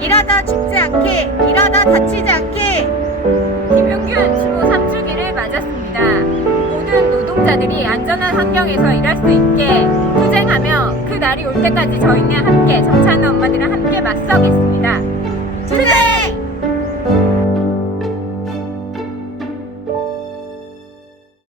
일하다 죽지 않게, 일하다 다치지 않게 김용균 추모 3주기를 맞았습니다. 모든 노동자들이 안전한 환경에서 일할 수 있게 투쟁하며 그 날이 올 때까지 저희는 함께 정찬 엄마들은 함께 맞서겠습니다.